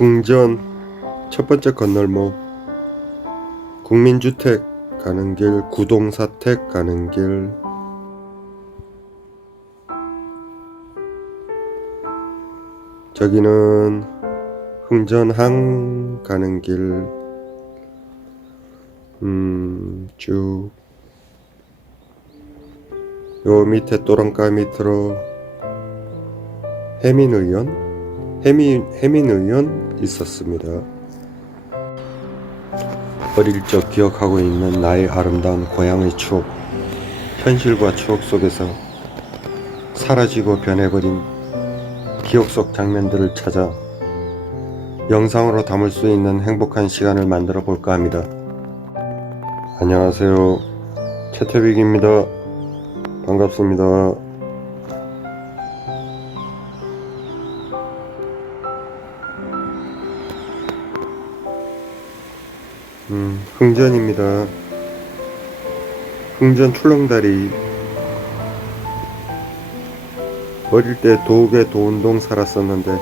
흥전 첫 번째 건널목 국민주택 가는 길 구동사택 가는 길 저기는 흥전항 가는 길 음, 쭉. 요 밑에 또랑가 밑으로 해민 의원? 해민, 해민 의원 있었습니다. 어릴 적 기억하고 있는 나의 아름다운 고향의 추억. 현실과 추억 속에서 사라지고 변해버린 기억 속 장면들을 찾아 영상으로 담을 수 있는 행복한 시간을 만들어 볼까 합니다. 안녕하세요. 최태빅입니다. 반갑습니다. 음, 흥전입니다. 흥전 출렁다리. 어릴 때 도읍에 도운동 살았었는데,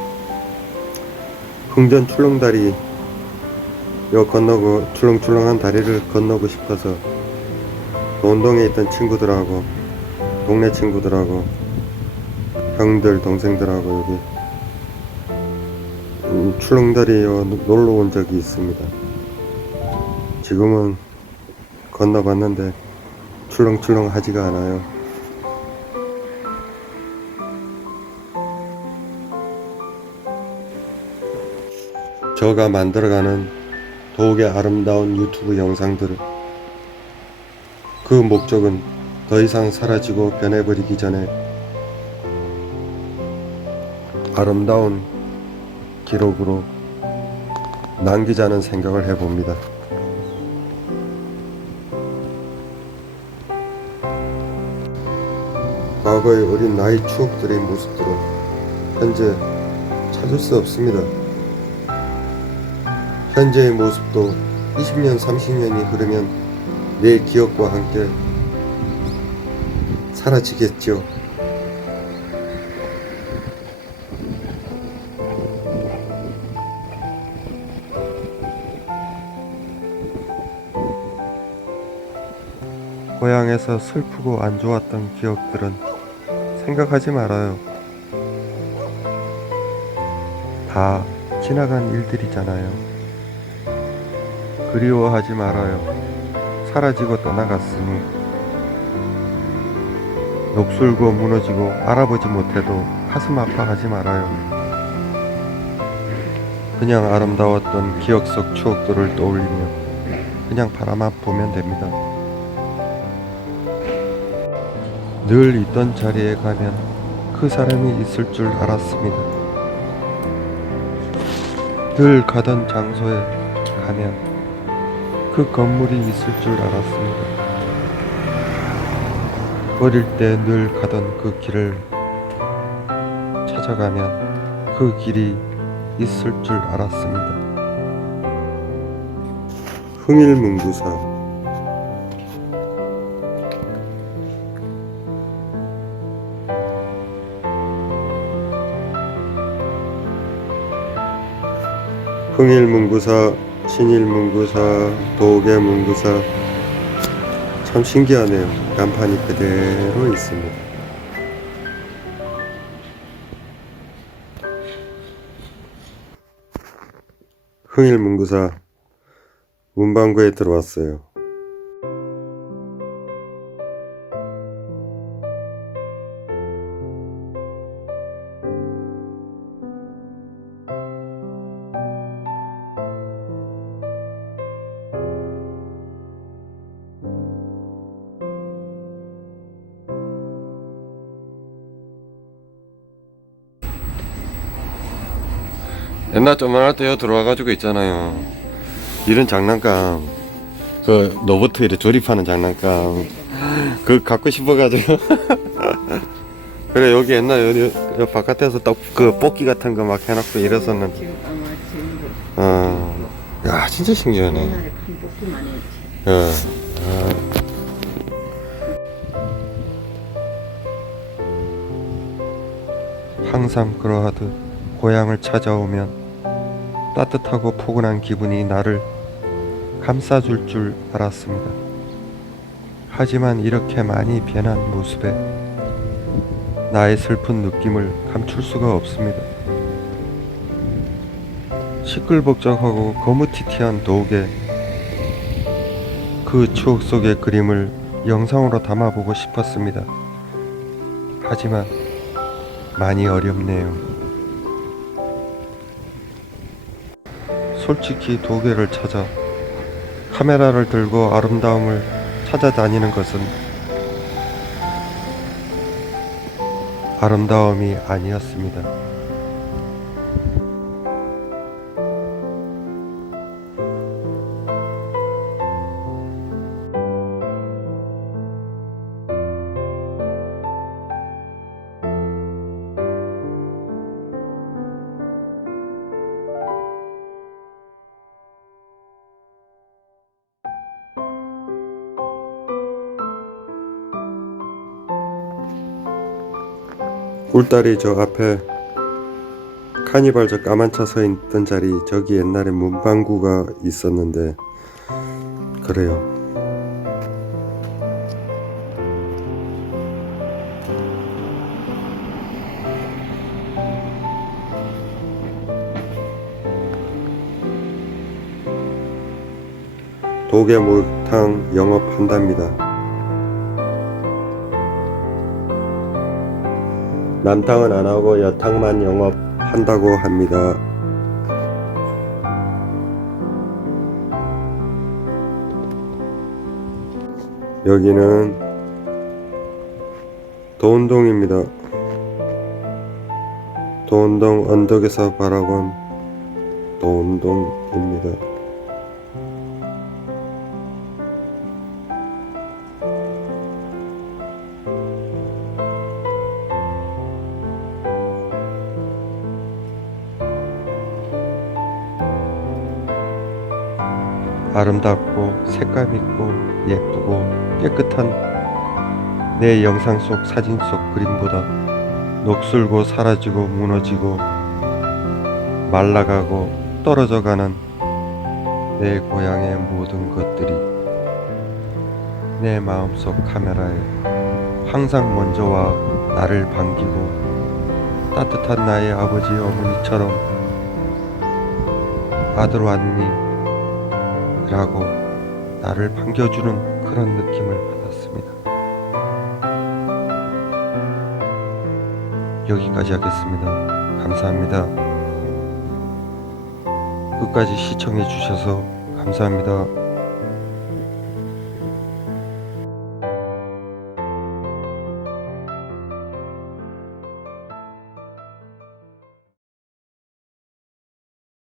흥전 출렁다리 여 건너고 출렁출렁한 다리를 건너고 싶어서 운동에 있던 친구들하고 동네 친구들하고 형들 동생들하고 여기 음, 출렁다리에 놀러 온 적이 있습니다. 지금은 건너봤는데 출렁출렁 하지가 않아요. 저가 만들어가는 더욱의 아름다운 유튜브 영상들을 그 목적은 더 이상 사라지고 변해버리기 전에 아름다운 기록으로 남기자는 생각을 해봅니다. 과거의 어린 나의 추억들의 모습들은 현재 찾을 수 없습니다. 현재의 모습도 20년, 30년이 흐르면 내 기억과 함께 사라지겠죠. 고향에서 슬프고 안 좋았던 기억들은 생각하지 말아요. 다 지나간 일들이잖아요. 그리워하지 말아요. 사라지고 떠나갔으니 녹슬고 무너지고 알아보지 못해도 가슴 아파하지 말아요. 그냥 아름다웠던 기억 속 추억들을 떠올리며 그냥 바라만 보면 됩니다. 늘 있던 자리에 가면 그 사람이 있을 줄 알았습니다. 늘 가던 장소에 가면 그 건물이 있을 줄 알았습니다. 어릴 때 늘 가던 그 길을 찾아가면 그 길이 있을 줄 알았습니다. 흥일문구사 흥일문구사, 신일문구사, 도계문구사 참 신기하네요. 간판이 그대로 있습니다. 흥일문구사 문방구에 들어왔어요. 옛날 조만할 때 여기 들어와가지고 있잖아요. 이런 장난감. 그 로봇 이렇게 조립하는 장난감. 그 갖고 싶어가지고. 그래 여기 옛날 여기, 여기 바깥에서 딱 그 뽑기 같은 거 막 해놓고 이랬었는데. 어. 야 진짜 신기하네. 옛날에 큰 뽑기만 했지. 예. 아. 항상 그러하듯 고향을 찾아오면 따뜻하고 포근한 기분이 나를 감싸줄 줄 알았습니다. 하지만 이렇게 많이 변한 모습에 나의 슬픈 느낌을 감출 수가 없습니다. 시끌벅적하고 거무튀튀한 도옥에 그 추억 속의 그림을 영상으로 담아보고 싶었습니다. 하지만 많이 어렵네요. 솔직히 도계를 찾아 카메라를 들고 아름다움을 찾아다니는 것은 아름다움이 아니었습니다. 꿀다리 저 앞에 카니발 저 까만 차 서 있던 자리 저기 옛날에 문방구가 있었는데 그래요. 도계 목욕탕 영업한답니다. 남탕은 안 하고 여탕만 영업한다고 합니다. 여기는 도운동입니다. 도운동 언덕에서 바라본 도운동입니다. 아름답고 색감 있고 예쁘고 깨끗한 내 영상 속 사진 속 그림보다 녹슬고 사라지고 무너지고 말라가고 떨어져 가는 내 고향의 모든 것들이 내 마음속 카메라에 항상 먼저 와 나를 반기고 따뜻한 나의 아버지 어머니처럼 아들 왔니? 라고 나를 반겨주는 그런 느낌을 받았습니다. 여기까지 하겠습니다. 감사합니다. 끝까지 시청해 주셔서 감사합니다.